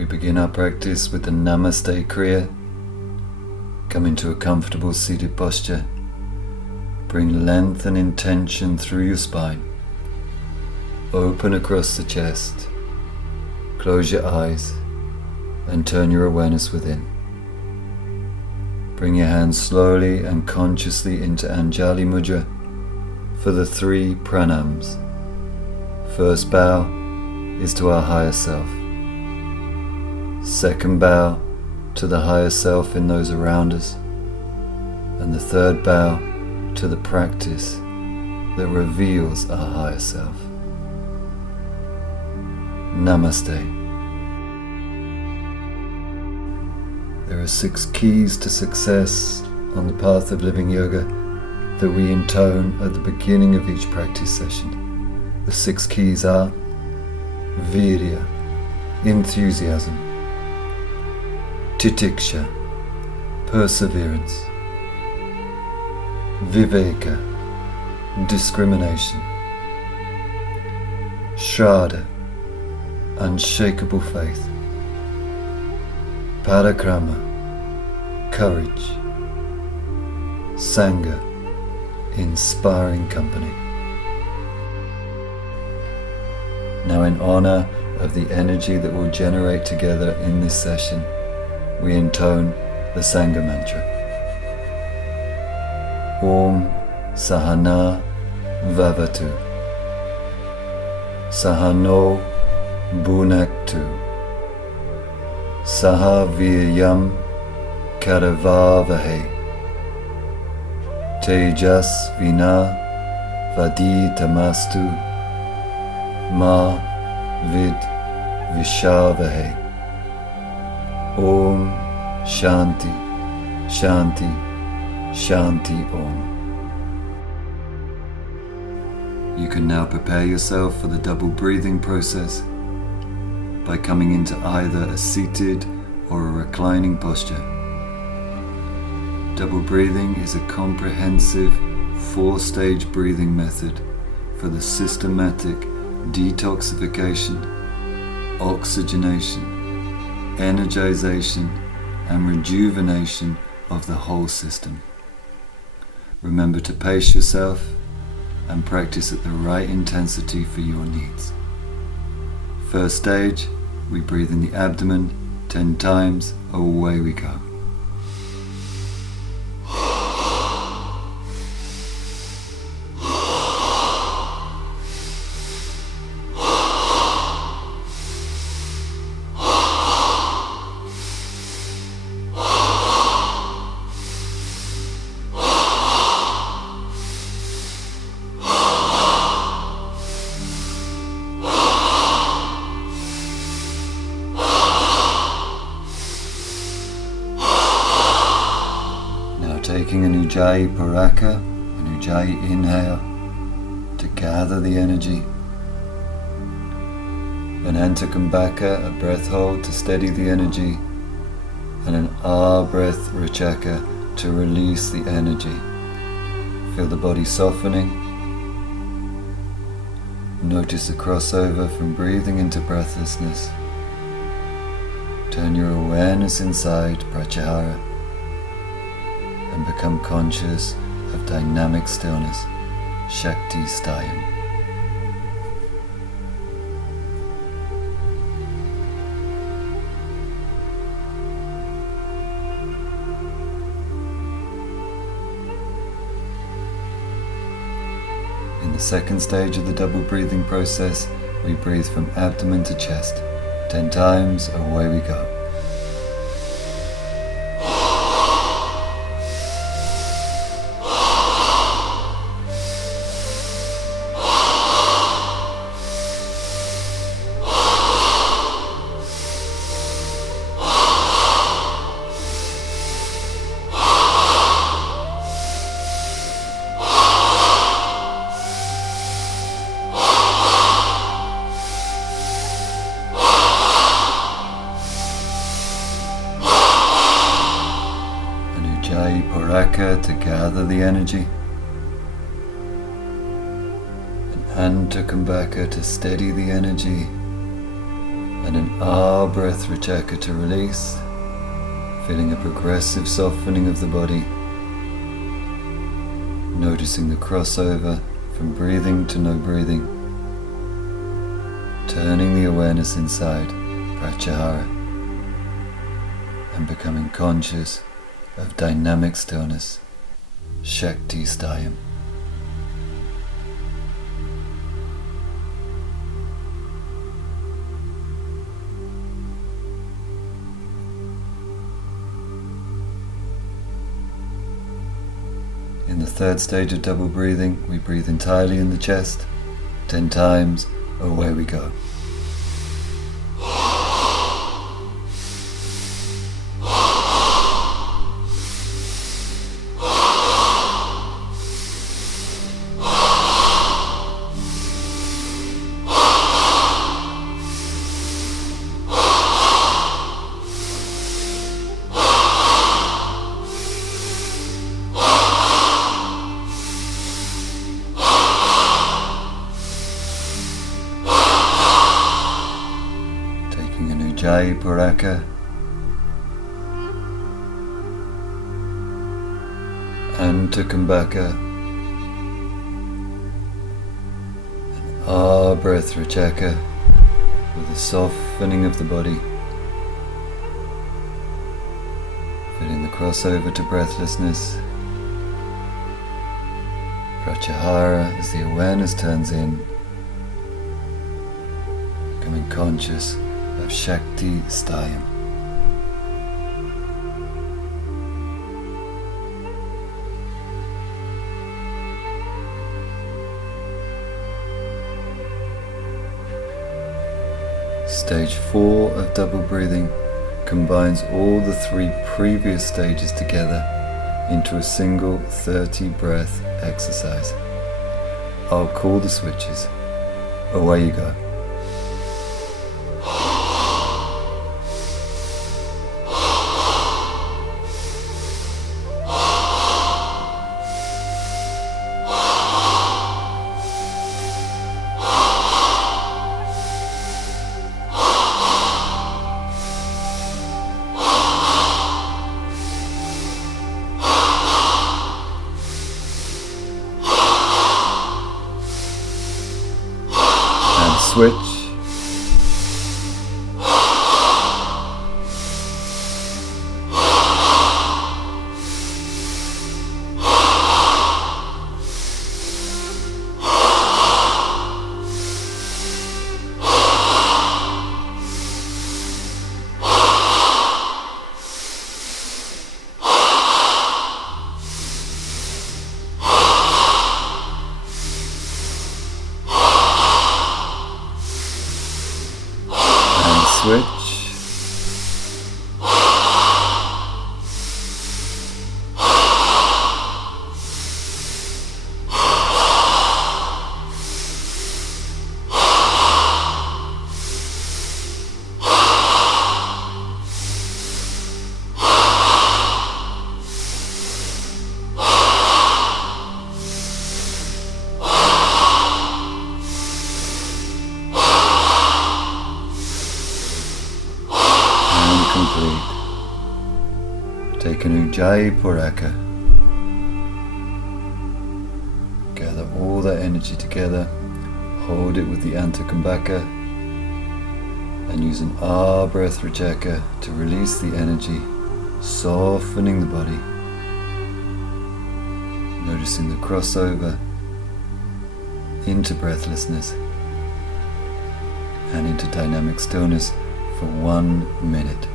We begin our practice with the Namaste Kriya. Come into a comfortable seated posture. Bring length and intention through your spine. Open across the chest. Close your eyes and turn your awareness within. Bring your hands slowly and consciously into Anjali Mudra for the 3 pranams. First bow is to our higher self. Second bow to the higher self in those around us. And the third bow to the practice that reveals our higher self. Namaste. There are 6 keys to success on the path of living yoga that we intone at the beginning of each practice session. The 6 keys are Virya, enthusiasm; Titiksha, perseverance; Viveka, discrimination; Shraddha, unshakable faith; Parakrama, courage; Sangha, inspiring company. Now, in honor of the energy that will generate together in this session, we intone the Sangha mantra. Om Sahana Vavatu Sahano Bhunaktu Saha Viryam Karavavahe Tejas Vina Vaditamastu Ma Vid Vishavahe. Om Shanti Shanti Shanti Om. You can now prepare yourself for the double breathing process by coming into either a seated or a reclining posture. Double breathing is a comprehensive 4-stage breathing method for the systematic detoxification, oxygenation, energization, and rejuvenation of the whole system. Remember to pace yourself and practice at the right intensity for your needs. First stage, we breathe in the abdomen 10 times, away we go. Taking an Ujjayi Paraka, an Ujjayi inhale to gather the energy. An Antakambaka, a breath hold to steady the energy. And an Ah breath Rachaka to release the energy. Feel the body softening. Notice the crossover from breathing into breathlessness. Turn your awareness inside Pratyahara and become conscious of dynamic stillness, Shakti Stayam. In the second stage of the double breathing process, we breathe from abdomen to chest. 10 times, away we go. Paraka to gather the energy, and Antakambaka to steady the energy, and an ah breath Rachaka to release, feeling a progressive softening of the body, noticing the crossover from breathing to no breathing, turning the awareness inside, Pratyahara, and becoming conscious of dynamic stillness, Shakti Stayam. In the third stage of double breathing, we breathe entirely in the chest, 10 times, away we go. Jai Puraka, Antakambaka, and ah breath Rachaka, with a softening of the body, feeling the crossover to breathlessness, Pratyahara as the awareness turns in, becoming conscious of Shakti Stayam. Stage 4 of double breathing combines all the 3 previous stages together into a single 30 breath exercise. I'll call the switches. Away you go. Switch. Switch. Complete. Take a new Jai Puraka. Gather all that energy together, hold it with the Antakambaka, and use an Ah breath Rachaka to release the energy, softening the body, noticing the crossover into breathlessness and into dynamic stillness for 1 minute.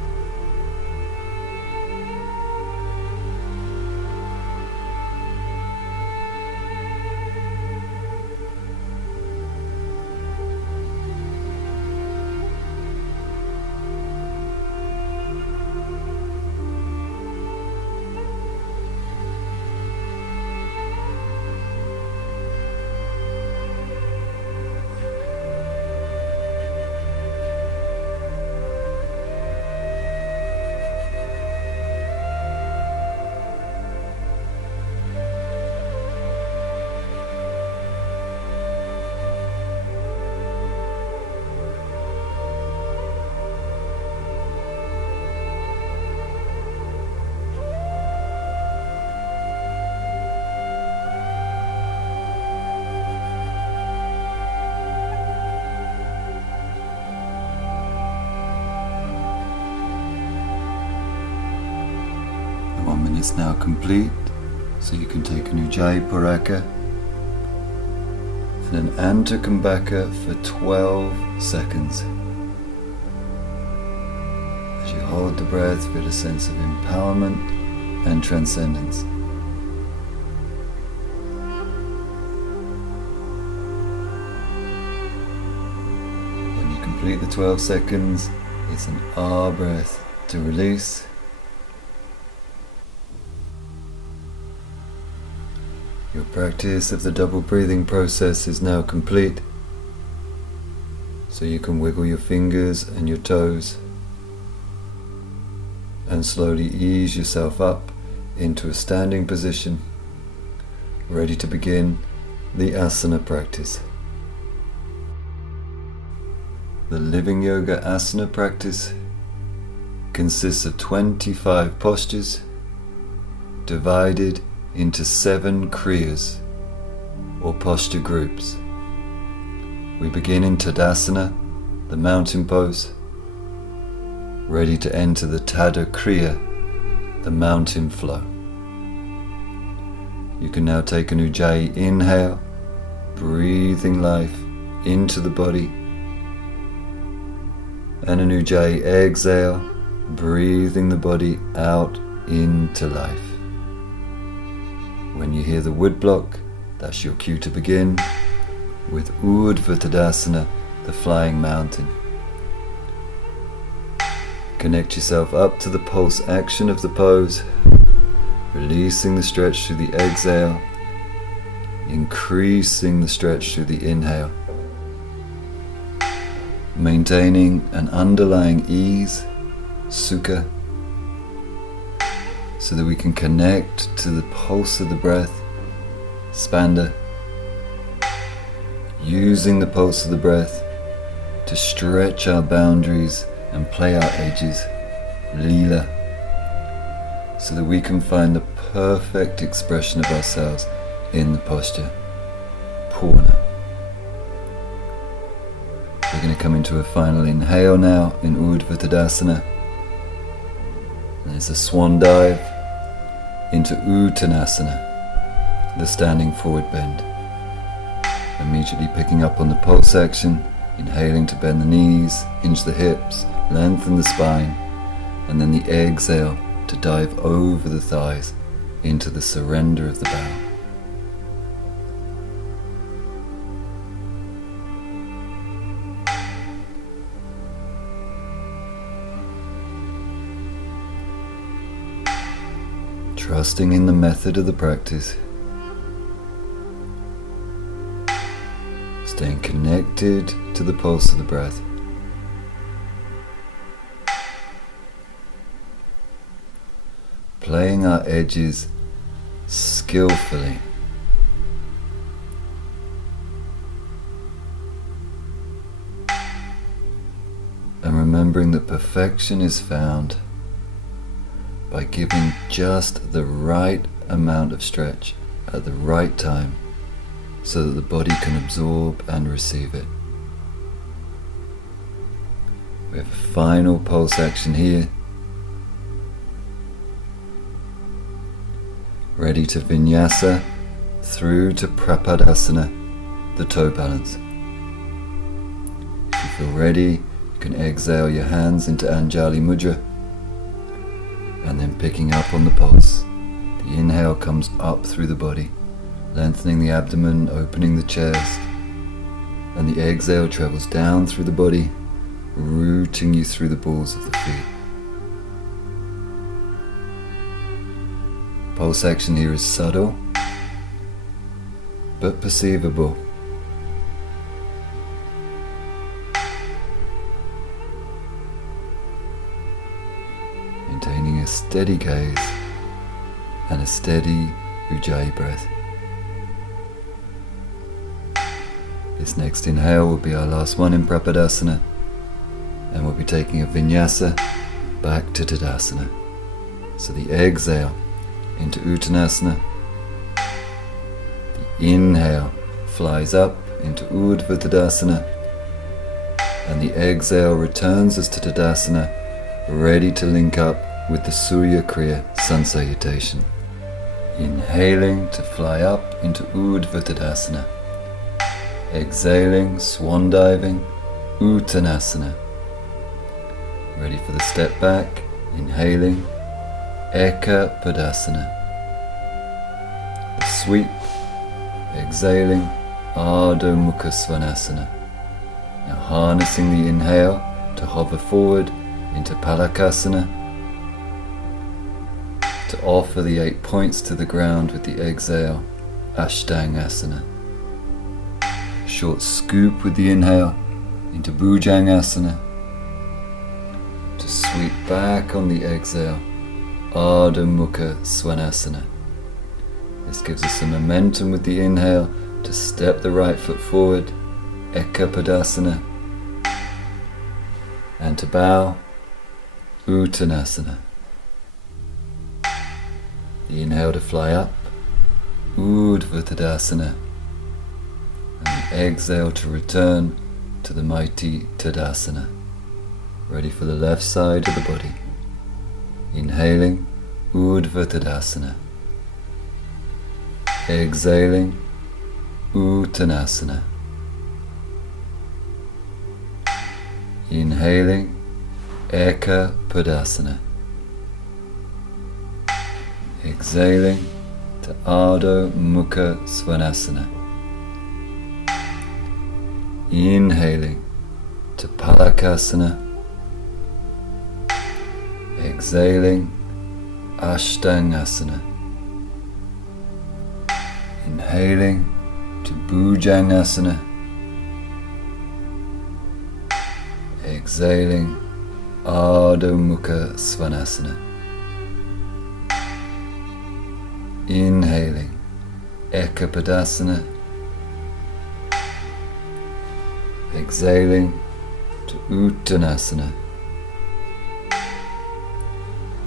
And it's now complete, so you can take an Ujjayi Puraka and an Anta Kumbhaka for 12 seconds. As you hold the breath, feel a sense of empowerment and transcendence. When you complete the 12 seconds, it's an Ah breath to release. Your practice of the double breathing process is now complete, so you can wiggle your fingers and your toes and slowly ease yourself up into a standing position, ready to begin the asana practice. The Living Yoga Asana practice consists of 25 postures divided into 7 kriyas, or posture groups. We begin in Tadasana, the mountain pose, ready to enter the Tada Kriya, the mountain flow. You can now take an Ujjayi inhale, breathing life into the body, and an Ujjayi exhale, breathing the body out into life. When you hear the wood block, that's your cue to begin with Urdhva Tadasana, the flying mountain. Connect yourself up to the pulse action of the pose, releasing the stretch through the exhale, increasing the stretch through the inhale. Maintaining an underlying ease, sukha, so that we can connect to the pulse of the breath, spanda, using the pulse of the breath to stretch our boundaries and play our edges, lila, so that we can find the perfect expression of ourselves in the posture, purna. We're going to come into a final inhale now in Urdhva Tadasana. There's a swan dive into Uttanasana, the standing forward bend. Immediately picking up on the pulse action, inhaling to bend the knees, hinge the hips, lengthen the spine, and then the exhale to dive over the thighs into the surrender of the bow. Trusting in the method of the practice, staying connected to the pulse of the breath. Playing our edges skillfully. And remembering that perfection is found by giving just the right amount of stretch at the right time so that the body can absorb and receive it. We have a final pulse action here, ready to vinyasa through to prapadasana, the toe balance. If you feel ready, you can exhale your hands into Anjali Mudra, and then picking up on the pulse. The inhale comes up through the body, lengthening the abdomen, opening the chest, and the exhale travels down through the body, rooting you through the balls of the feet. Pulse action here is subtle, but perceivable. Maintaining a steady gaze and a steady Ujjayi breath. This next inhale will be our last one in Prapadasana, and we'll be taking a vinyasa back to Tadasana. So the exhale into Uttanasana, the inhale flies up into Urdhva Tadasana, and the exhale returns us to Tadasana, ready to link up with the Surya Kriya sun salutation. Inhaling to fly up into Urdhva Tadasana. Exhaling, swan diving, Uttanasana. Ready for the step back. Inhaling, Eka Padasana. The sweep. Exhaling, Ardha Mukha Svanasana. Now harnessing the inhale to hover forward into Palakasana, to offer the 8 points to the ground with the exhale, Ashtangasana. Short scoop with the inhale into Bhujangasana, to sweep back on the exhale, Ardha Mukha Svanasana. This gives us some momentum with the inhale to step the right foot forward, Eka Padasana, and to bow, Uttanasana. The inhale to fly up, Urdhva Tadasana, and the exhale to return to the mighty Tadasana. Ready for the left side of the body. Inhaling, Urdhva Tadasana. Exhaling, Uttanasana. Inhaling, Eka Padasana. Exhaling to Ardha Mukha Svanasana. Inhaling to Palakasana. Exhaling, Ashtangasana. Inhaling to Bhujangasana. Exhaling, Ardha Mukha Svanasana. Inhaling, Eka Padasana. Exhaling to Uttanasana.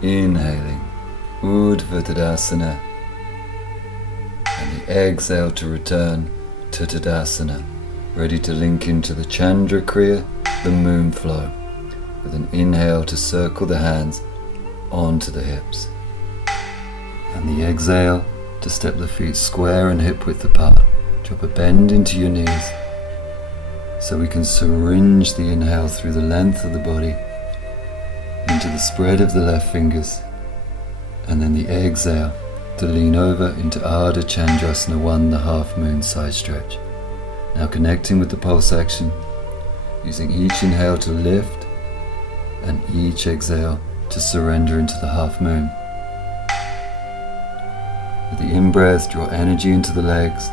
Inhaling, Urdhva Tadasana. And the exhale to return to Tadasana. Ready to link into the Chandra Kriya, the moon flow, with an inhale to circle the hands onto the hips. And the exhale to step the feet square and hip width apart. Drop a bend into your knees so we can syringe the inhale through the length of the body into the spread of the left fingers, and then the exhale to lean over into Ardha Chandrasana 1, the half moon side stretch. Now connecting with the pulse action, using each inhale to lift and each exhale to surrender into the half moon. With the in-breath, draw energy into the legs,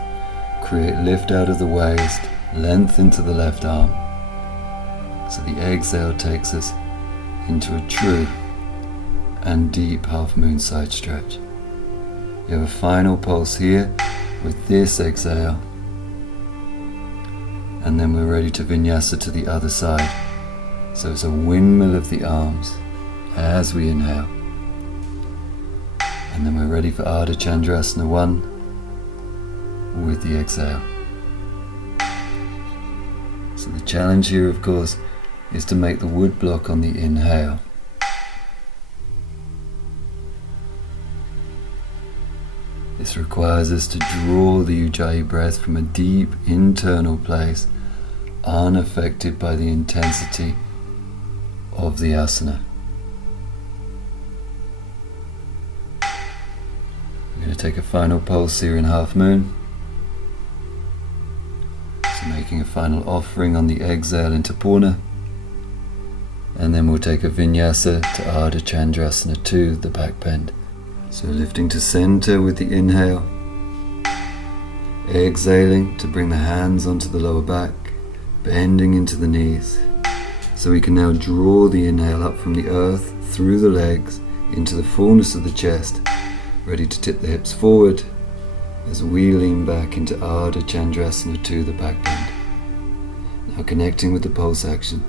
create lift out of the waist, length into the left arm. So the exhale takes us into a true and deep half moon side stretch. You have a final pulse here with this exhale, and then we're ready to vinyasa to the other side. So it's a windmill of the arms as we inhale. And then we're ready for Ardha Chandrasana 1 with the exhale. So the challenge here, of course, is to make the wood block on the inhale. This requires us to draw the Ujjayi breath from a deep internal place, unaffected by the intensity of the asana. We're going to take a final pulse here in half moon. So making a final offering on the exhale into Purna. And then we'll take a vinyasa to Ardha Chandrasana 2, the back bend. So lifting to center with the inhale. Exhaling to bring the hands onto the lower back, bending into the knees. So we can now draw the inhale up from the earth, through the legs, into the fullness of the chest, ready to tip the hips forward as we lean back into Ardha Chandrasana 2, the back bend. Now connecting with the pulse action,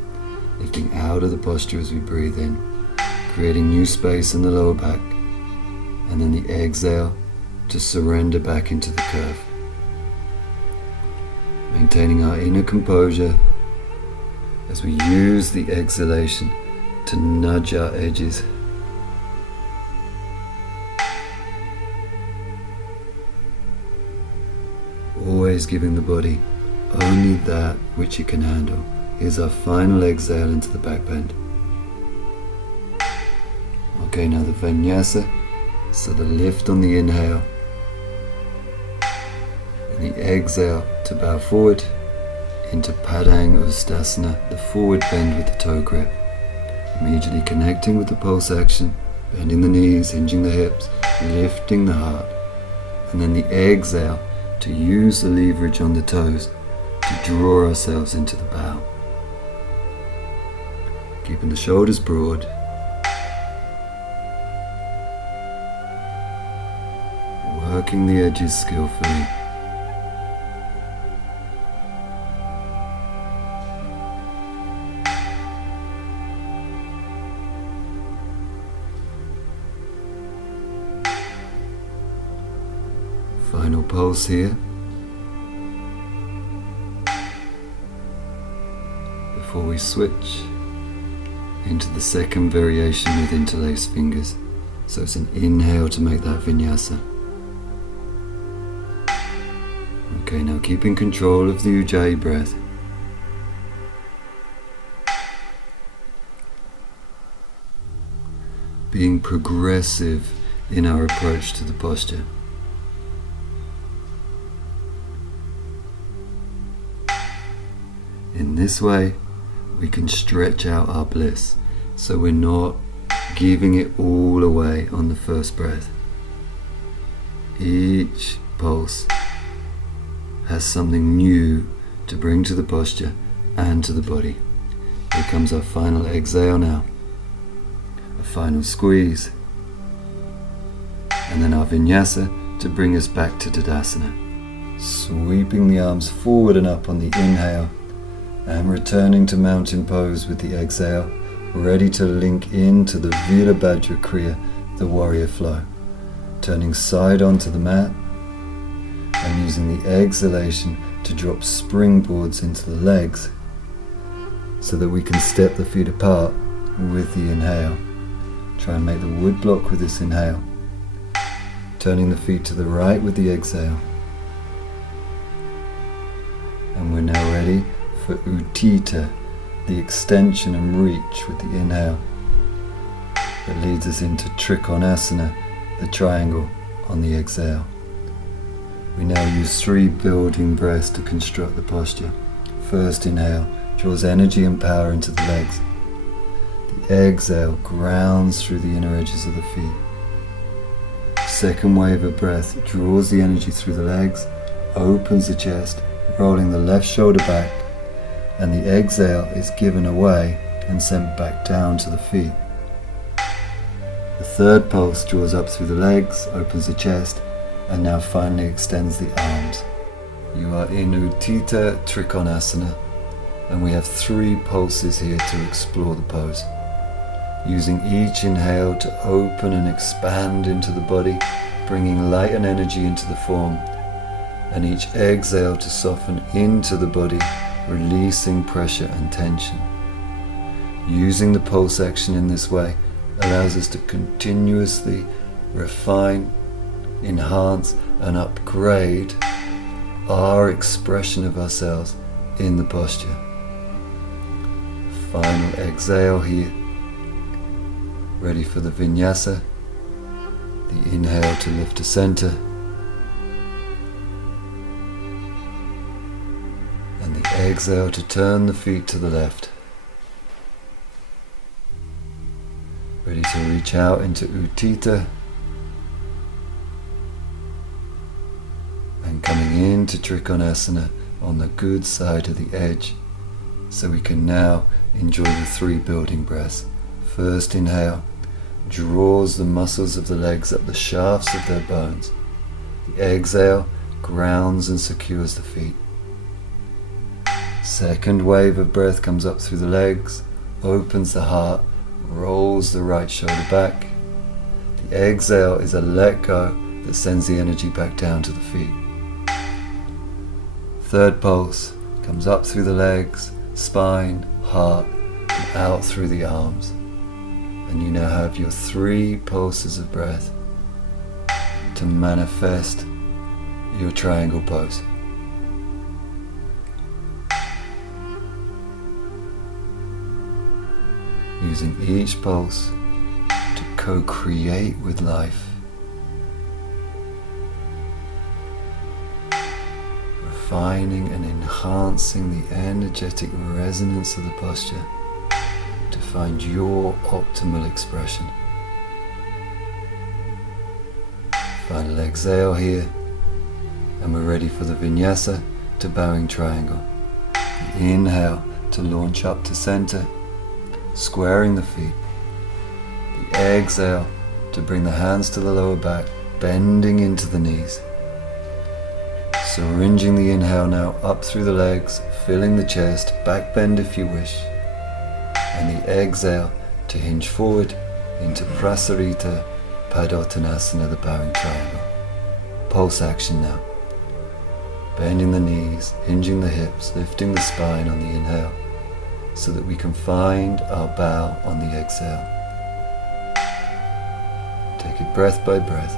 lifting out of the posture as we breathe in, creating new space in the lower back, and then the exhale to surrender back into the curve. Maintaining our inner composure as we use the exhalation to nudge our edges always giving the body only that which it can handle. Here's our final exhale into the back bend. Okay, now the vinyasa, so the lift on the inhale, and the exhale to bow forward into Padangusthasana, the forward bend with the toe grip. Immediately connecting with the pulse action, bending the knees, hinging the hips, lifting the heart, and then the exhale to use the leverage on the toes to draw ourselves into the bow. Keeping the shoulders broad, working the edges skillfully. Final pulse here. Before we switch into the second variation with interlaced fingers. So it's an inhale to make that vinyasa. Okay, now keeping control of the Ujjayi breath. Being progressive in our approach to the posture. In this way, we can stretch out our bliss, so we're not giving it all away on the first breath. Each pulse has something new to bring to the posture and to the body. Here comes our final exhale now. A final squeeze. And then our vinyasa to bring us back to Tadasana. Sweeping the arms forward and up on the inhale, and returning to mountain pose with the exhale, ready to link into the Virabhadra Kriya, the warrior flow. Turning side onto the mat and using the exhalation to drop springboards into the legs so that we can step the feet apart with the inhale. Try and make the wood block with this inhale. Turning the feet to the right with the exhale. And we're now ready for Utthita, the extension and reach with the inhale that leads us into Trikonasana, the triangle, on the exhale. We now use 3 building breaths to construct the posture. First inhale draws energy and power into the legs. The exhale grounds through the inner edges of the feet. Second wave of breath draws the energy through the legs, opens the chest, rolling the left shoulder back, and the exhale is given away and sent back down to the feet. The third pulse draws up through the legs, opens the chest, and now finally extends the arms. You are in Utthita Trikonasana, and we have 3 pulses here to explore the pose. Using each inhale to open and expand into the body, bringing light and energy into the form, and each exhale to soften into the body, releasing pressure and tension. Using the pulse action in this way allows us to continuously refine, enhance and upgrade our expression of ourselves in the posture. Final exhale here. Ready for the vinyasa. The inhale to lift to center. And the exhale to turn the feet to the left. Ready to reach out into Utthita. And coming into Trikonasana on the good side of the edge. So we can now enjoy the 3 building breaths. First inhale draws the muscles of the legs up the shafts of their bones. The exhale grounds and secures the feet. Second wave of breath comes up through the legs, opens the heart, rolls the right shoulder back. The exhale is a let go that sends the energy back down to the feet. Third pulse comes up through the legs, spine, heart, and out through the arms. And you now have your 3 pulses of breath to manifest your triangle pose. using each pulse to co-create with life, refining and enhancing the energetic resonance of the posture to find your optimal expression. Final exhale here, and we're ready for the vinyasa to bowing triangle. Inhale to launch up to center, squaring the feet. The exhale to bring the hands to the lower back, bending into the knees. Syringing the inhale now up through the legs, filling the chest, back bend if you wish. And the exhale to hinge forward into Prasarita Padottanasana, the bowing triangle. Pulse action now. Bending the knees, hinging the hips, lifting the spine on the inhale so that we can find our bow on the exhale. Take it breath by breath.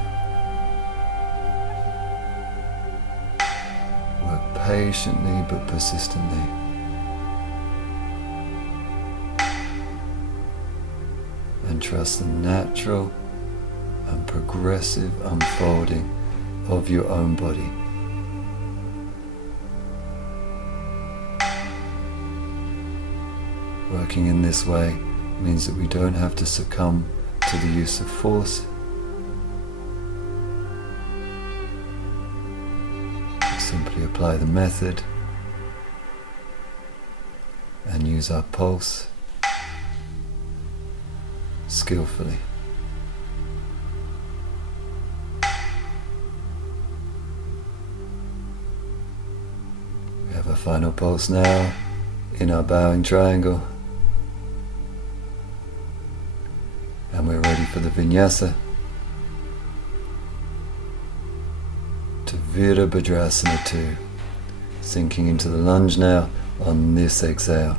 Work patiently but persistently. And trust the natural and progressive unfolding of your own body. Working in this way means that we don't have to succumb to the use of force. We simply apply the method and use our pulse skillfully. We have a final pulse now in our bowing triangle, and we're ready for the vinyasa to Virabhadrasana 2, sinking into the lunge now on this exhale.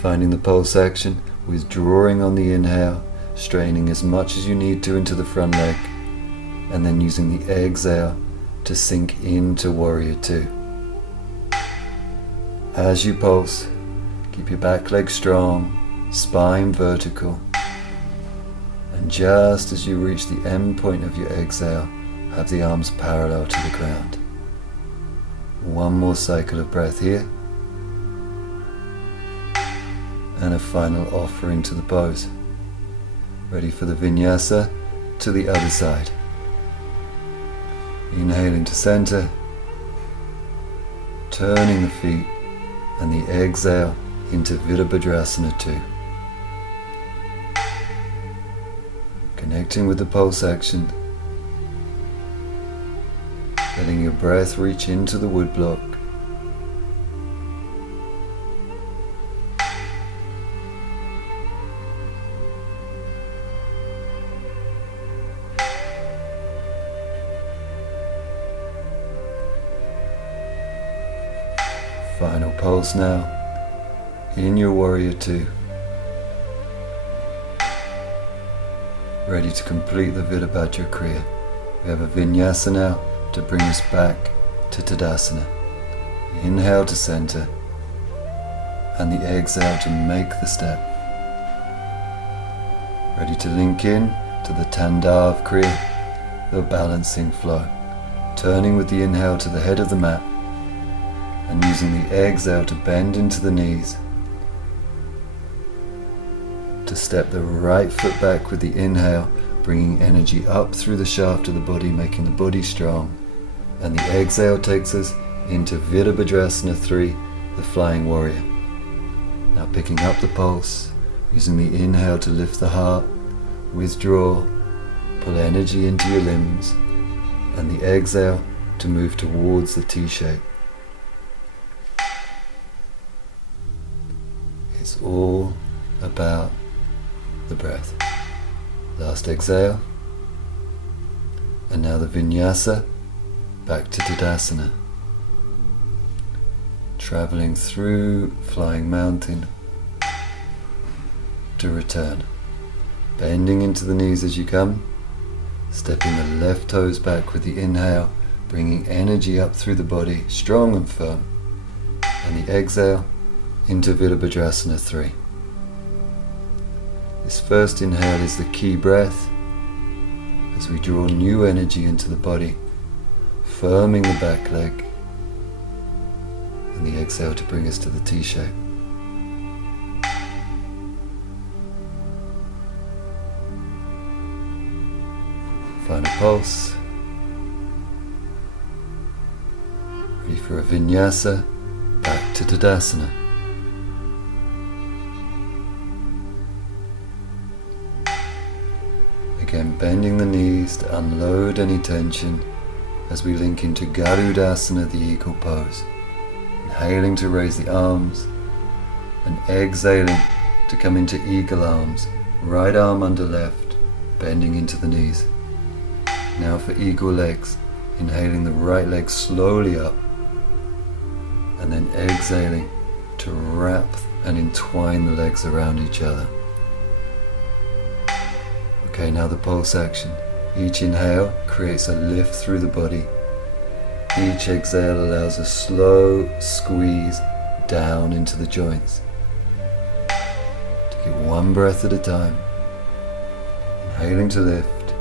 Finding the pulse action, withdrawing on the inhale, straining as much as you need to into the front leg, and then using the exhale to sink into Warrior 2. As you pulse, keep your back leg strong, spine vertical, and just as you reach the end point of your exhale, have the arms parallel to the ground. One more cycle of breath here, and a final offering to the pose. Ready for the vinyasa to the other side. Inhaling to center, turning the feet, and the exhale into Virabhadrasana 2. Connecting with the pulse action, letting your breath reach into the woodblock. Final pulse now in your Warrior 2. Ready to complete the Virabhadra Kriya. We have a vinyasa now to bring us back to Tadasana. Inhale to center, and the exhale to make the step. Ready to link in to the Tandav Kriya, the balancing flow. Turning with the inhale to the head of the mat, and using the exhale to bend into the knees. To step the right foot back with the inhale, bringing energy up through the shaft of the body, making the body strong. And the exhale takes us into Virabhadrasana 3, the Flying Warrior. Now picking up the pulse, using the inhale to lift the heart, withdraw, pull energy into your limbs, and the exhale to move towards the T-shape. It's all about the breath. Last exhale, and now the vinyasa back to Tadasana. Traveling through Flying Mountain to return. Bending into the knees as you come, stepping the left toes back with the inhale, bringing energy up through the body, strong and firm, and the exhale into Virabhadrasana 3. This first inhale is the key breath as we draw new energy into the body, firming the back leg, and the exhale to bring us to the T shape. Final pulse. Ready for a vinyasa, back to Tadasana. Again, bending the knees to unload any tension as we link into Garudasana, the eagle pose. Inhaling to raise the arms and exhaling to come into eagle arms, right arm under left, bending into the knees. Now for eagle legs, inhaling the right leg slowly up and then exhaling to wrap and entwine the legs around each other. Okay, now the pulse action. Each inhale creates a lift through the body. Each exhale allows a slow squeeze down into the joints. Take it one breath at a time. Inhaling to lift,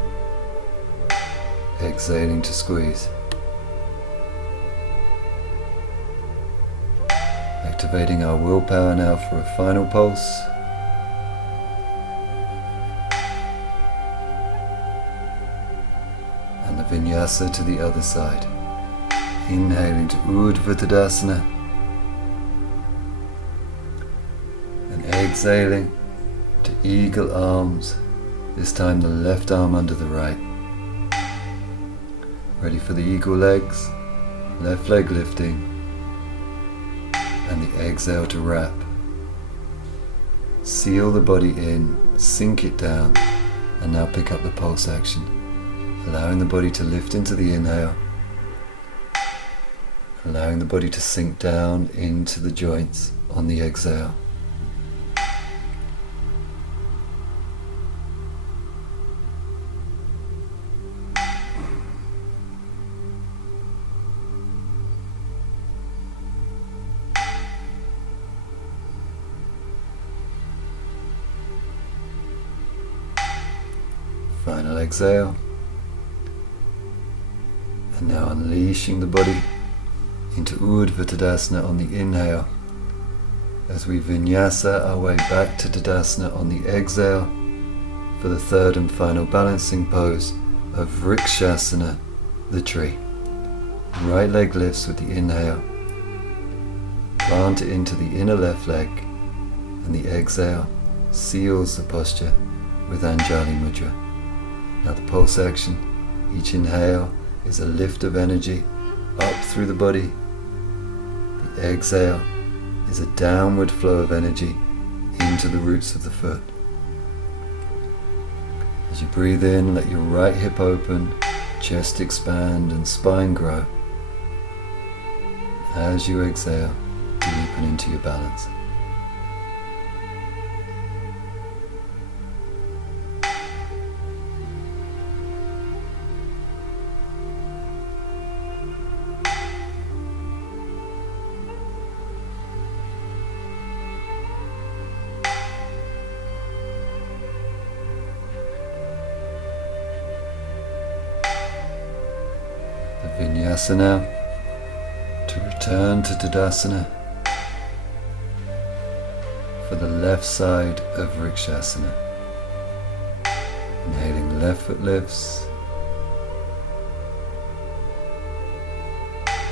exhaling to squeeze. Activating our willpower now for a final pulse. And the vinyasa to the other side. Inhaling to Urdhva Tadasana and exhaling to eagle arms, this time the left arm under the right. Ready for the eagle legs, left leg lifting, and the exhale to wrap. Seal the body in, sink it down, and now pick up the pulse action, allowing the body to lift into the inhale, allowing the body to sink down into the joints on the exhale. Final exhale. And now unleashing the body into Urdhva Tadasana on the inhale, as we vinyasa our way back to Tadasana on the exhale for the third and final balancing pose of Vrikshasana, the tree. Right leg lifts with the inhale, plant it into the inner left leg, and the exhale seals the posture with Anjali Mudra. Now the pulse action, each inhale is a lift of energy up through the body. The exhale is a downward flow of energy into the roots of the foot. As you breathe in, let your right hip open, chest expand and spine grow. As you exhale, deepen into your balance. Vinyasa now, to return to Tadasana for the left side of Vrikshasana. Inhaling, left foot lifts,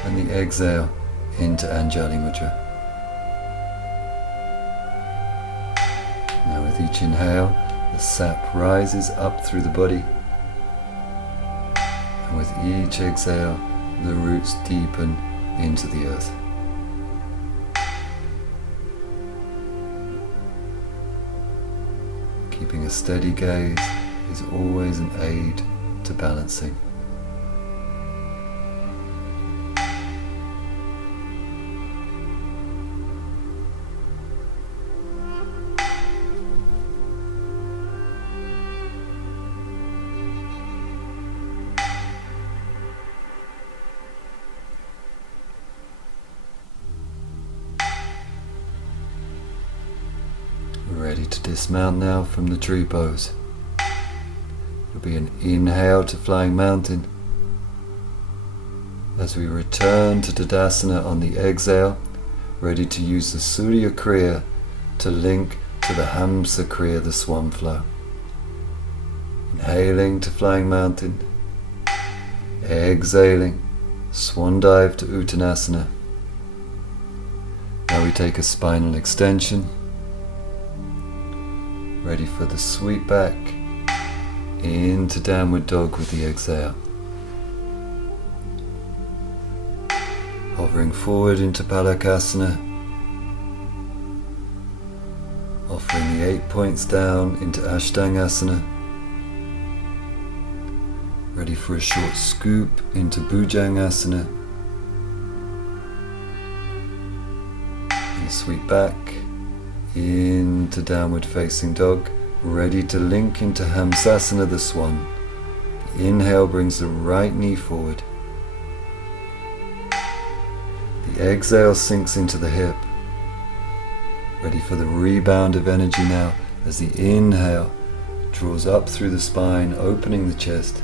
and the exhale into Anjali Mudra. Now with each inhale, the sap rises up through the body. And with each exhale, the roots deepen into the earth. Keeping a steady gaze is always an aid to balancing. Ready Ready to dismount now from the tree pose. It'll be an inhale to flying mountain. As we return to Tadasana on the exhale, ready to use the Surya Kriya to link to the Hamsa Kriya, the swan flow. Inhaling to flying mountain. Exhaling, swan dive to Uttanasana. Now we take a spinal extension. Ready for the sweep back into downward dog with the exhale. Hovering forward into Palakasana. Offering the 8 points down into Ashtangasana. Ready for a short scoop into Bhujangasana. And sweep back into downward facing dog, ready to link into Hamsasana, the swan. The inhale brings the right knee forward. The exhale sinks into the hip. Ready for the rebound of energy now as the inhale draws up through the spine, opening the chest,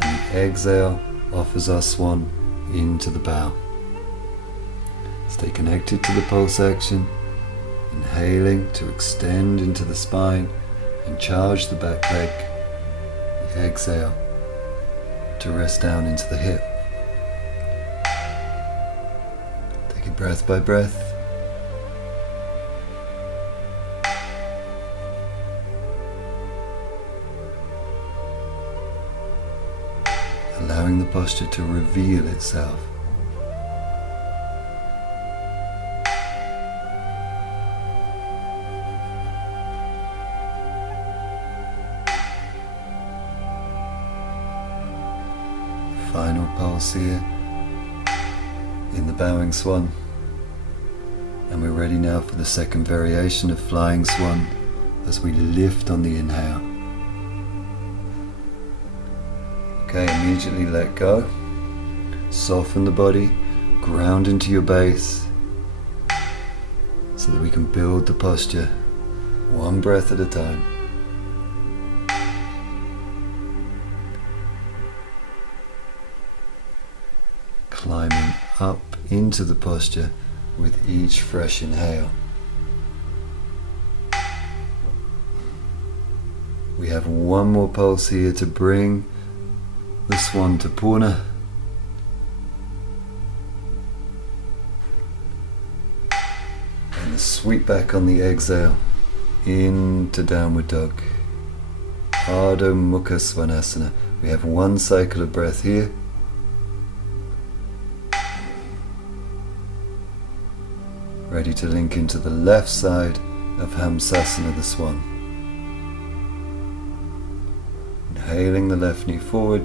and the exhale offers our swan into the bow. Stay connected to the pulse action. Inhaling to extend into the spine and charge the back leg. The exhale to rest down into the hip. Take it breath by breath. Allowing the posture to reveal itself. Final pulse here in the bowing swan, and we're ready now for the second variation of flying swan as we lift on the inhale. Okay, immediately let go, soften the body, ground into your base so that we can build the posture one breath at a time. Climbing up into the posture with each fresh inhale. We have one more pulse here to bring the swan to Purna. And a sweep back on the exhale into downward dog. Ardha Mukha Svanasana. We have one cycle of breath here. Ready to link into the left side of Hamsasana, the swan. Inhaling the left knee forward,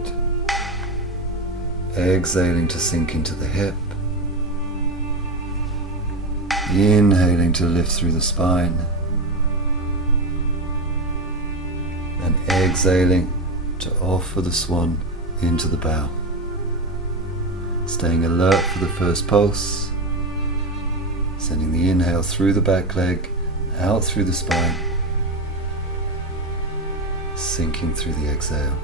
exhaling to sink into the hip, inhaling to lift through the spine, and exhaling to offer the swan into the bow. Staying alert for the first pulse. Sending the inhale through the back leg, out through the spine, sinking through the exhale.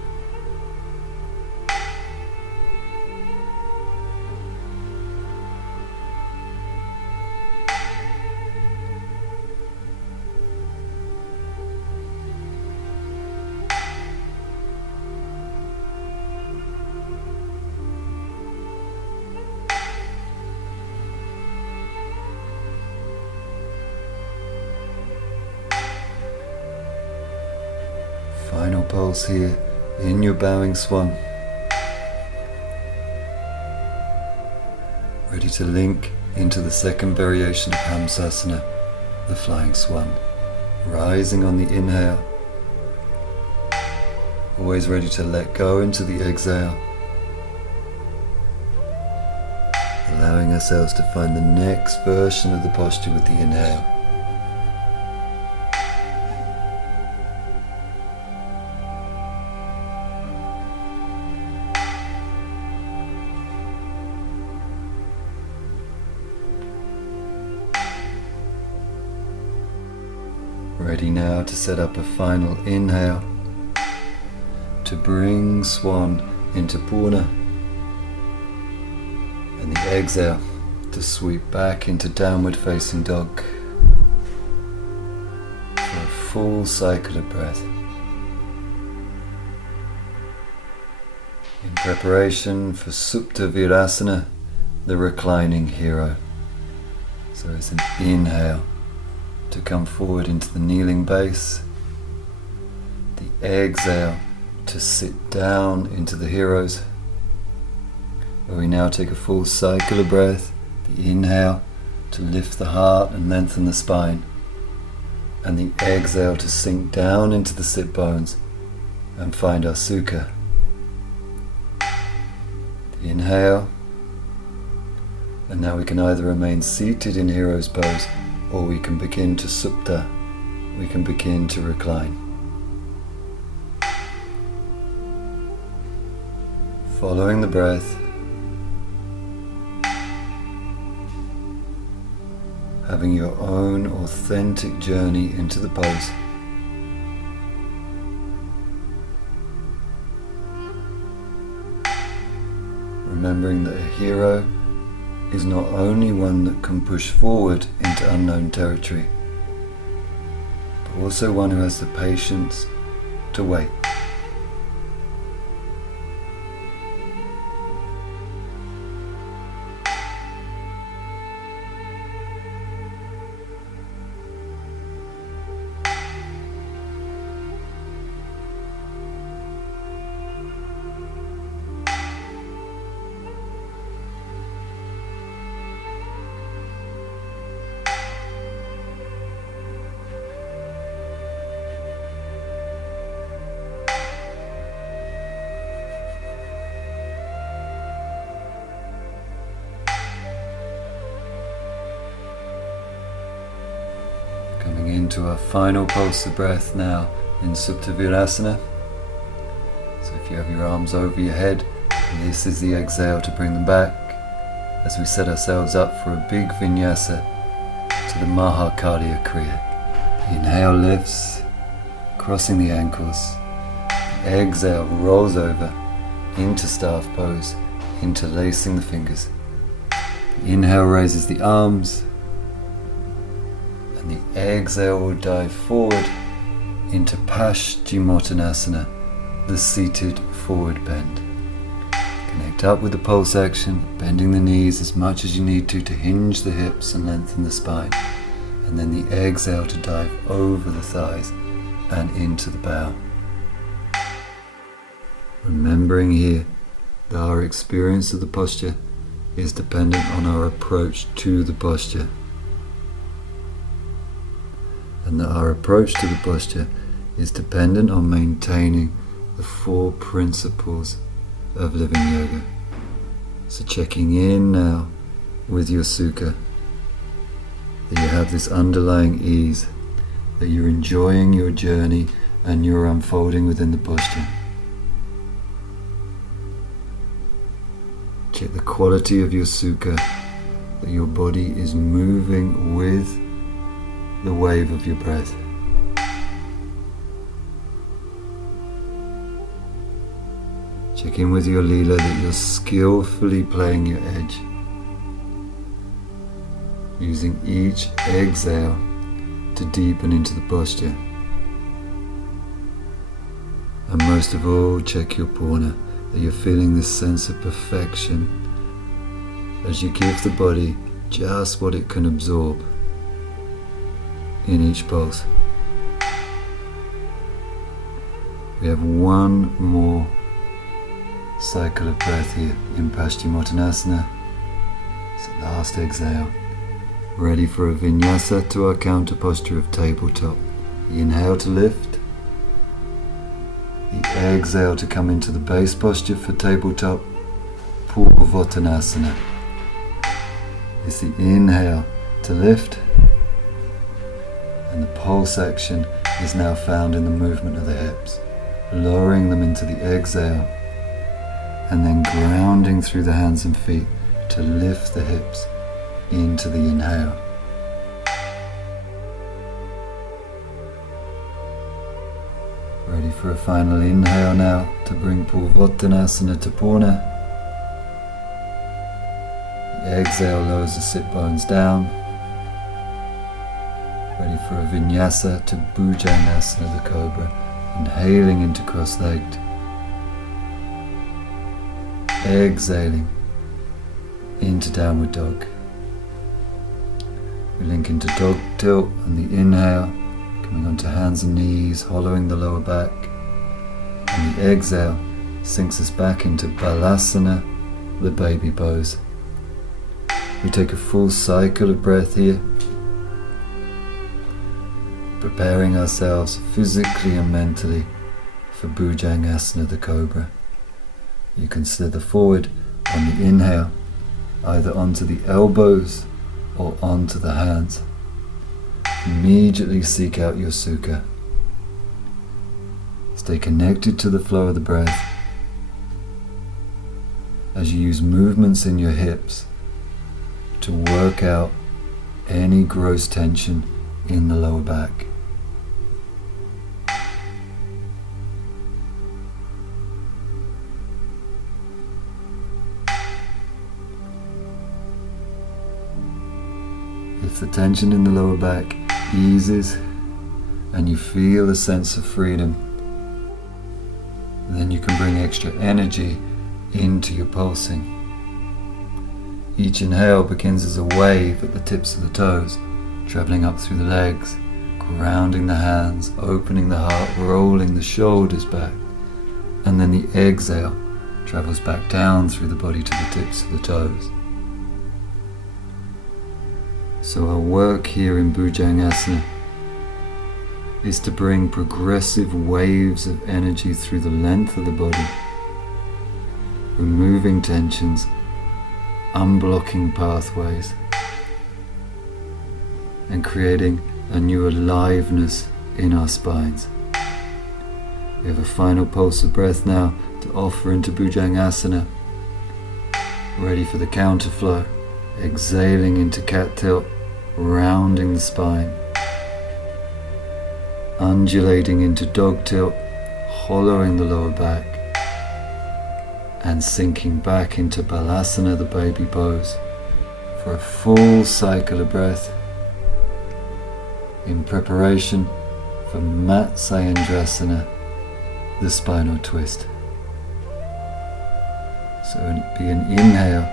Final pulse here in your bowing swan. Ready to link into the second variation of Hamsasana, the flying swan. Rising on the inhale. Always ready to let go into the exhale. Allowing ourselves to find the next version of the posture with the inhale. Ready now to set up a final inhale to bring swan into Purna, and the exhale to sweep back into downward facing dog for a full cycle of breath. In preparation for Supta Virasana, the reclining hero. So it's an inhale to come forward into the kneeling base, the exhale to sit down into the heroes, where we now take a full cycle of breath. The inhale to lift the heart and lengthen the spine, and the exhale to sink down into the sit bones and find our sukha. The inhale, and now we can either remain seated in hero's pose, or we can begin to supta, we can begin to recline. Following the breath, having your own authentic journey into the pose. Remembering that a hero is not only one that can push forward into unknown territory, but also one who has the patience to wait. Coming into our final pulse of breath now in Supta Virasana. So if you have your arms over your head, this is the exhale to bring them back as we set ourselves up for a big vinyasa to the Mahakarya Kriya. The inhale lifts, crossing the ankles. The exhale rolls over into staff pose, interlacing the fingers. The inhale raises the arms, and the exhale will dive forward into Paschimottanasana, the seated forward bend. Connect up with the pulse action, bending the knees as much as you need to hinge the hips and lengthen the spine. And then the exhale to dive over the thighs and into the bow. Remembering here that our experience of the posture is dependent on our approach to the posture, and that our approach to the posture is dependent on maintaining the 4 principles of living yoga. So checking in now with your sukha, that you have this underlying ease, that you're enjoying your journey and you're unfolding within the posture. Check the quality of your sukha, that your body is moving with the wave of your breath. Check in with your lila, that you're skillfully playing your edge, using each exhale to deepen into the posture. And most of all, check your purna, that you're feeling this sense of perfection as you give the body just what it can absorb in each pulse. We have one more cycle of breath here in Paschimottanasana. So last exhale, ready for a vinyasa to our counter posture of tabletop. The inhale to lift, the exhale to come into the base posture for tabletop, Purvottanasana. It's the inhale to lift, and the pulse action is now found in the movement of the hips, lowering them into the exhale, and then grounding through the hands and feet to lift the hips into the inhale. for a final inhale now to bring Purvottanasana to Purna. The exhale lowers the sit bones down. Ready for a vinyasa to Bhujangasana, the cobra. Inhaling into cross-legged. Exhaling into downward dog. We link into dog tilt on the inhale, coming onto hands and knees, hollowing the lower back. And the exhale sinks us back into Balasana, the baby pose. We take a full cycle of breath here, preparing ourselves physically and mentally for Bhujangasana, the cobra. You can slither forward on the inhale, either onto the elbows or onto the hands. Immediately seek out your sukha. Stay connected to the flow of the breath as you use movements in your hips to work out any gross tension in the lower back. If the tension in the lower back eases and you feel a sense of freedom, then you can bring extra energy into your pulsing. Each inhale begins as a wave at the tips of the toes, traveling up through the legs, grounding the hands, opening the heart, rolling the shoulders back, and then the exhale travels back down through the body to the tips of the toes. So our work here in Bhujangasana is to bring progressive waves of energy through the length of the body, removing tensions, unblocking pathways, and creating a new aliveness in our spines. We have a final pulse of breath now to offer into Bhujangasana, ready for the counterflow, exhaling into cat tilt, rounding the spine, undulating into dog tilt, hollowing the lower back, and sinking back into Balasana, the baby pose, for a full cycle of breath in preparation for Matsyendrasana, the spinal twist. So it'd be an inhale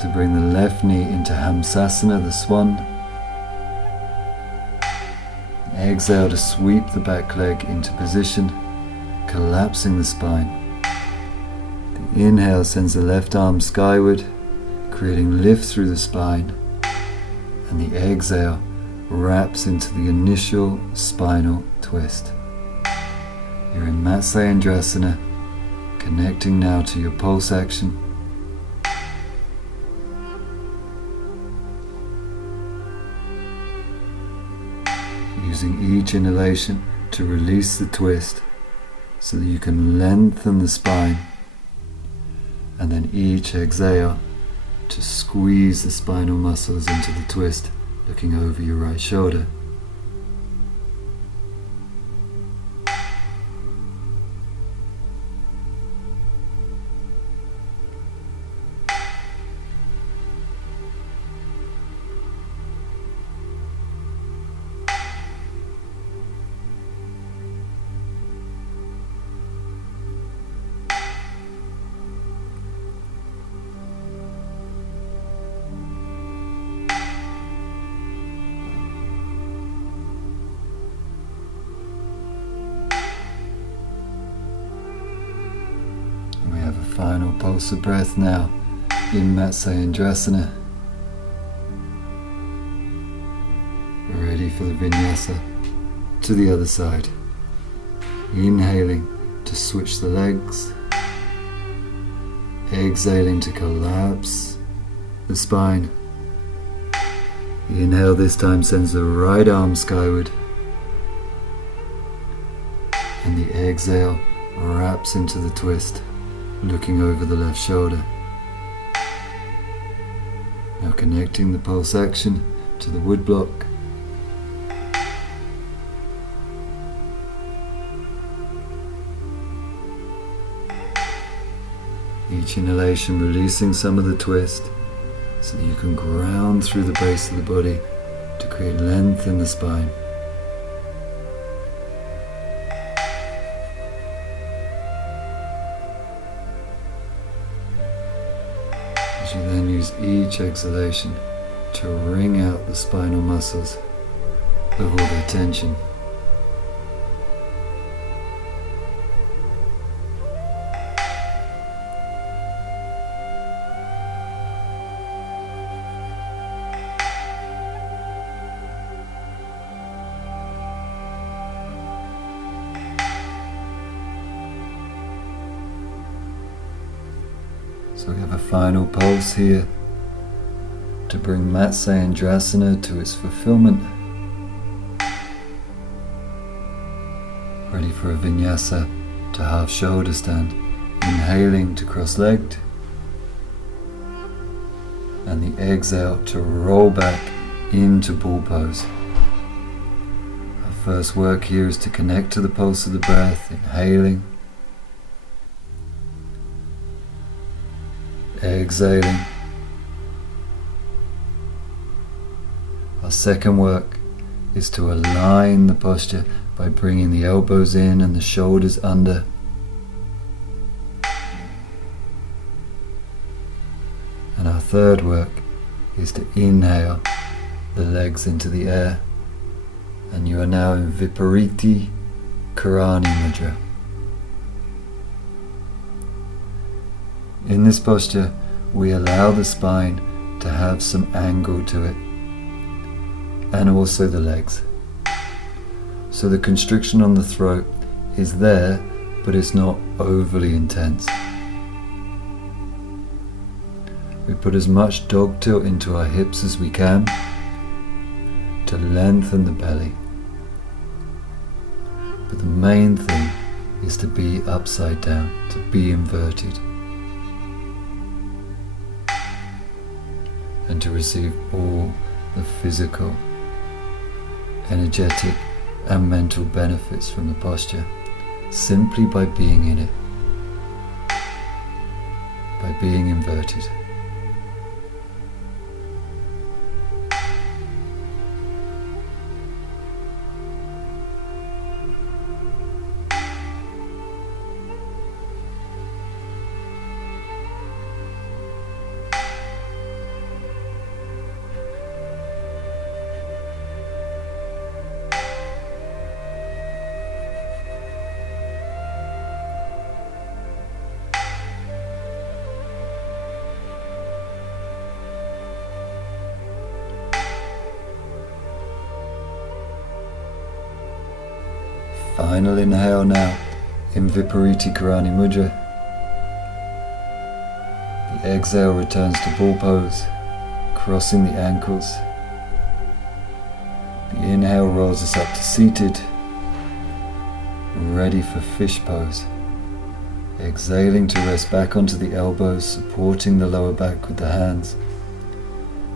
to bring the left knee into Hamsasana, the swan. Exhale to sweep the back leg into position, collapsing the spine. The inhale sends the left arm skyward, creating lift through the spine, and the exhale wraps into the initial spinal twist. You're in Matsyendrasana, connecting now to your pulse action. Using each inhalation to release the twist so that you can lengthen the spine, and then each exhale to squeeze the spinal muscles into the twist, looking over your right shoulder. Final pulse of breath now in Matsyendrasana. We're ready for the vinyasa to the other side. Inhaling to switch the legs. Exhaling to collapse the spine. The inhale this time sends the right arm skyward. And the exhale wraps into the twist, looking over the left shoulder. Now connecting the pulse action to the wood block. Each inhalation releasing some of the twist so that you can ground through the base of the body to create length in the spine. As you then use each exhalation to wring out the spinal muscles of all their tension. So we have a final pulse here to bring Matsyendrasana to its fulfillment. Ready for a vinyasa to half shoulder stand. Inhaling to cross-legged. And the exhale to roll back into bull pose. Our first work here is to connect to the pulse of the breath. Inhaling. Exhaling. Our second work is to align the posture by bringing the elbows in and the shoulders under. And our third work is to inhale the legs into the air. And you are now in Vipariti Karani Mudra. In this posture, we allow the spine to have some angle to it, and also the legs. So the constriction on the throat is there, but it's not overly intense. We put as much dog tilt into our hips as we can to lengthen the belly. But the main thing is to be upside down, to be inverted. And to receive all the physical, energetic and mental benefits from the posture simply by being in it, by being inverted. Final inhale now in Vipariti Karani Mudra. The exhale returns to bull pose, crossing the ankles. The inhale rolls us up to seated, ready for fish pose. Exhaling to rest back onto the elbows, supporting the lower back with the hands.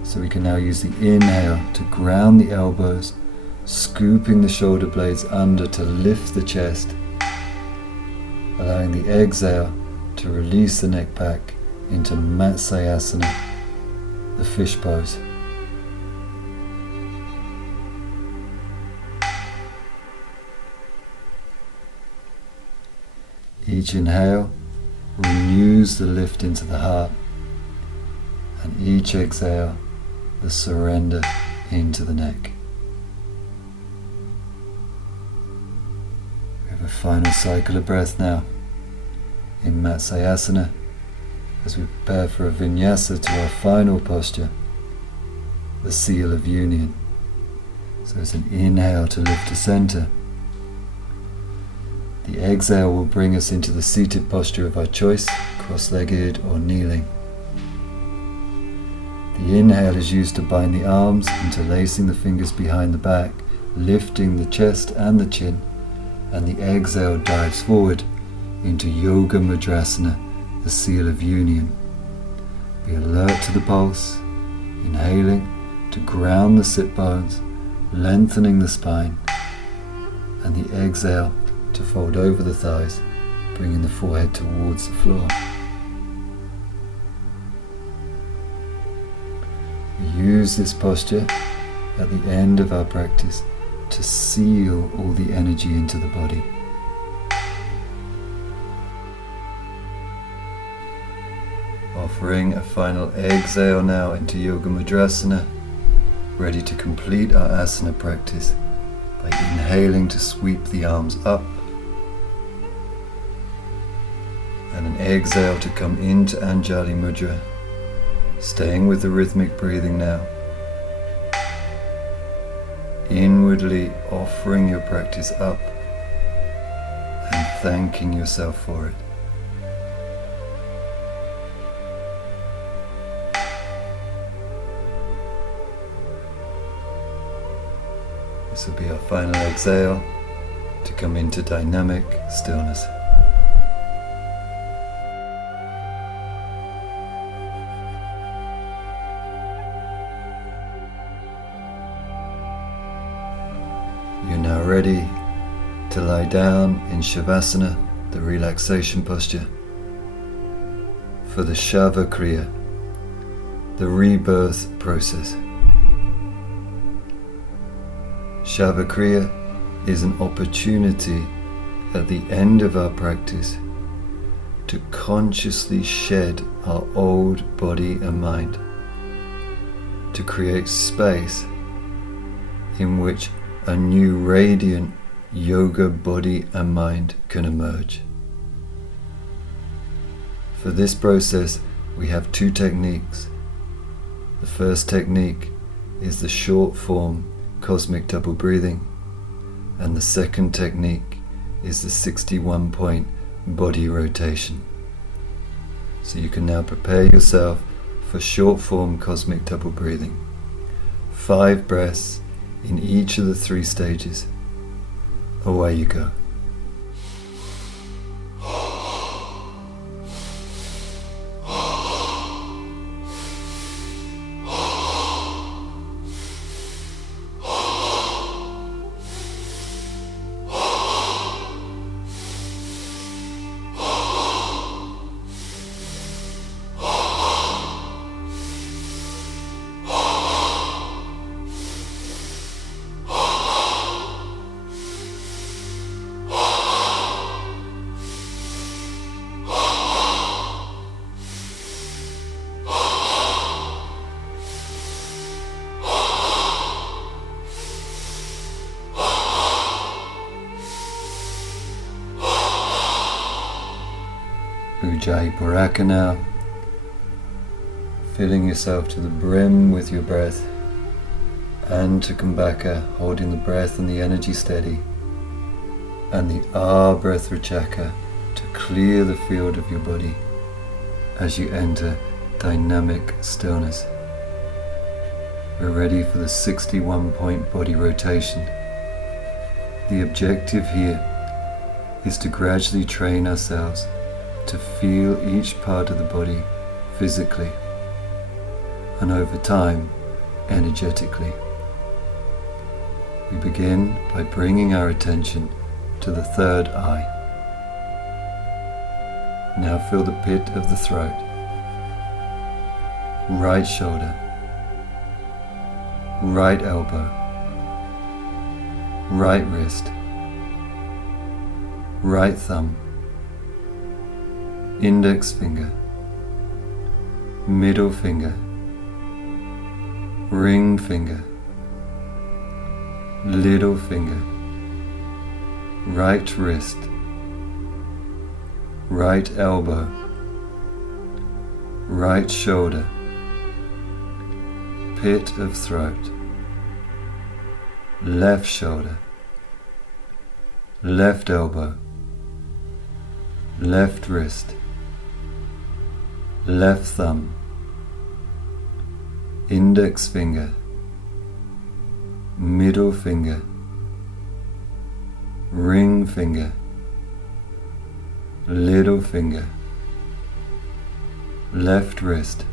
So we can now use the inhale to ground the elbows, scooping the shoulder blades under to lift the chest, allowing the exhale to release the neck back into Matsyendrasana, the fish pose. Each inhale renews the lift into the heart, and each exhale the surrender into the neck. A final cycle of breath now in Matsyendrasana as we prepare for a vinyasa to our final posture, the seal of union. So it's an inhale to lift to center. The exhale will bring us into the seated posture of our choice, cross-legged or kneeling. The inhale is used to bind the arms, interlacing the fingers behind the back, lifting the chest and the chin. And the exhale dives forward into Yoga Mudrasana, the seal of union. Be alert to the pulse, inhaling to ground the sit bones, lengthening the spine, and the exhale to fold over the thighs, bringing the forehead towards the floor. We use this posture at the end of our practice to seal all the energy into the body. Offering a final exhale now into Yoga Mudrasana, ready to complete our asana practice by inhaling to sweep the arms up, and an exhale to come into Anjali Mudra, staying with the rhythmic breathing now. Inwardly offering your practice up and thanking yourself for it. This will be our final exhale to come into dynamic stillness. You're now ready to lie down in Shavasana, the relaxation posture, for the Shava Kriya, the rebirth process. Shava Kriya is an opportunity at the end of our practice to consciously shed our old body and mind, to create space in which a new radiant yoga body and mind can emerge. For this process, we have two techniques. The first technique is the short form cosmic double breathing, and the second technique is the 61-point body rotation. So you can now prepare yourself for short form cosmic double breathing. 5 breaths in each of the 3 stages. Away you go. Ujjayi Puraka now, filling yourself to the brim with your breath, and to Kumbhaka, holding the breath and the energy steady, and the Abhratrachaka to clear the field of your body as you enter dynamic stillness. We're ready for the 61-point body rotation. The objective here is to gradually train ourselves to feel each part of the body physically, and over time, energetically. We begin by bringing our attention to the third eye. Now feel the pit of the throat, right shoulder, right elbow, right wrist, right thumb, index finger, middle finger, ring finger, little finger, right wrist, right elbow, right shoulder, pit of throat, left shoulder, left elbow, left wrist, left thumb, index finger, middle finger, ring finger, little finger, left wrist,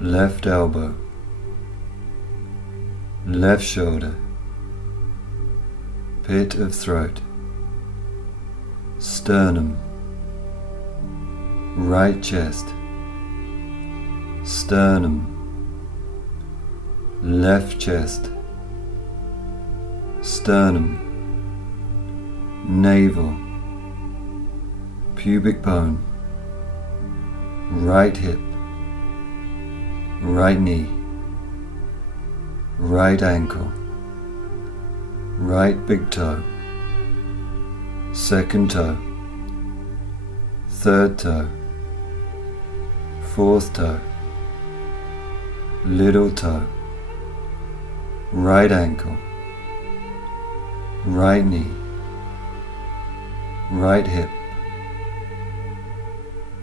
left elbow, left shoulder, pit of throat, sternum, right chest, sternum, left chest, sternum, navel, pubic bone, right hip, right knee, right ankle, right big toe, second toe, third toe, fourth toe, little toe, right ankle, right knee, right hip,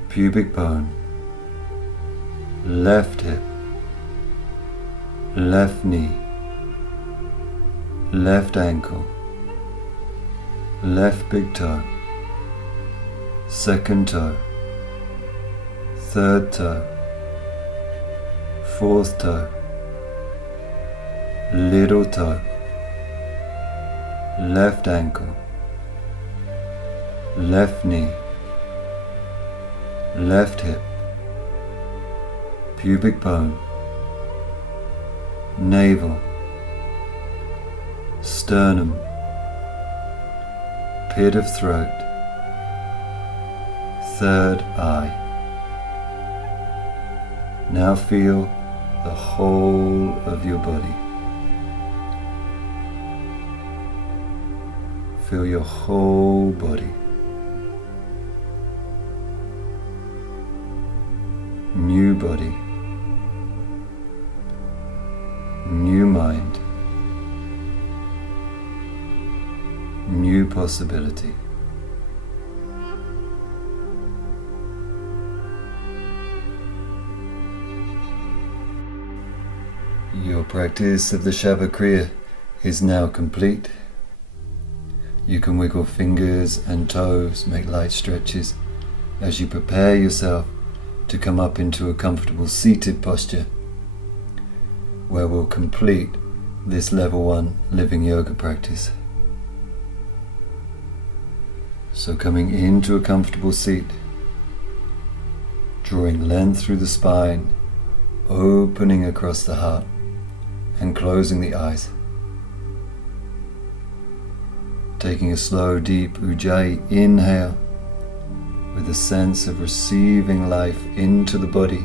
pubic bone, left hip, left knee, left ankle, left big toe, second toe, third toe, fourth toe, little toe, left ankle, left knee, left hip, pubic bone, navel, sternum, pit of throat, third eye. Now feel the whole of your body. Feel your whole body. New body. New mind. New possibility. Your practice of the Shabha Kriya is now complete. You can wiggle fingers and toes, make light stretches as you prepare yourself to come up into a comfortable seated posture where we'll complete this level 1 living yoga practice. So coming into a comfortable seat, drawing length through the spine, opening across the heart and closing the eyes. Taking a slow deep Ujjayi inhale with a sense of receiving life into the body,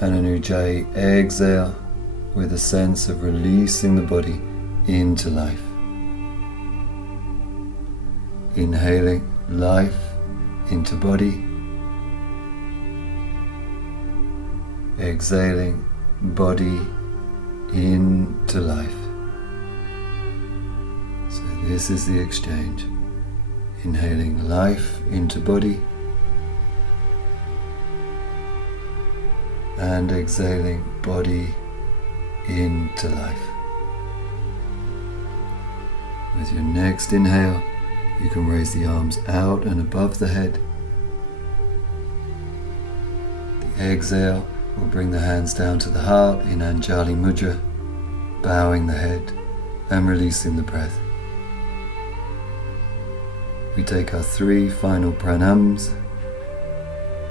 and an Ujjayi exhale with a sense of releasing the body into life. Inhaling life into body, exhaling body into life. So this is the exchange. Inhaling life into body and exhaling body into life. With your next inhale, you can raise the arms out and above the head. The exhale will bring the hands down to the heart in Anjali Mudra, bowing the head and releasing the breath. We take our 3 final pranams.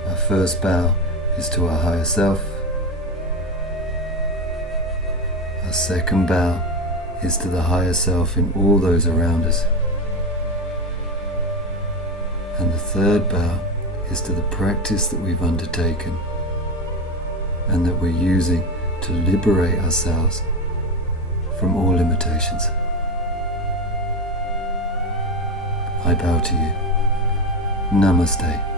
Our first bow is to our higher self. Our second bow is to the higher self in all those around us. And the third bow is to the practice that we've undertaken and that we're using to liberate ourselves from all limitations. I bow to you. Namaste.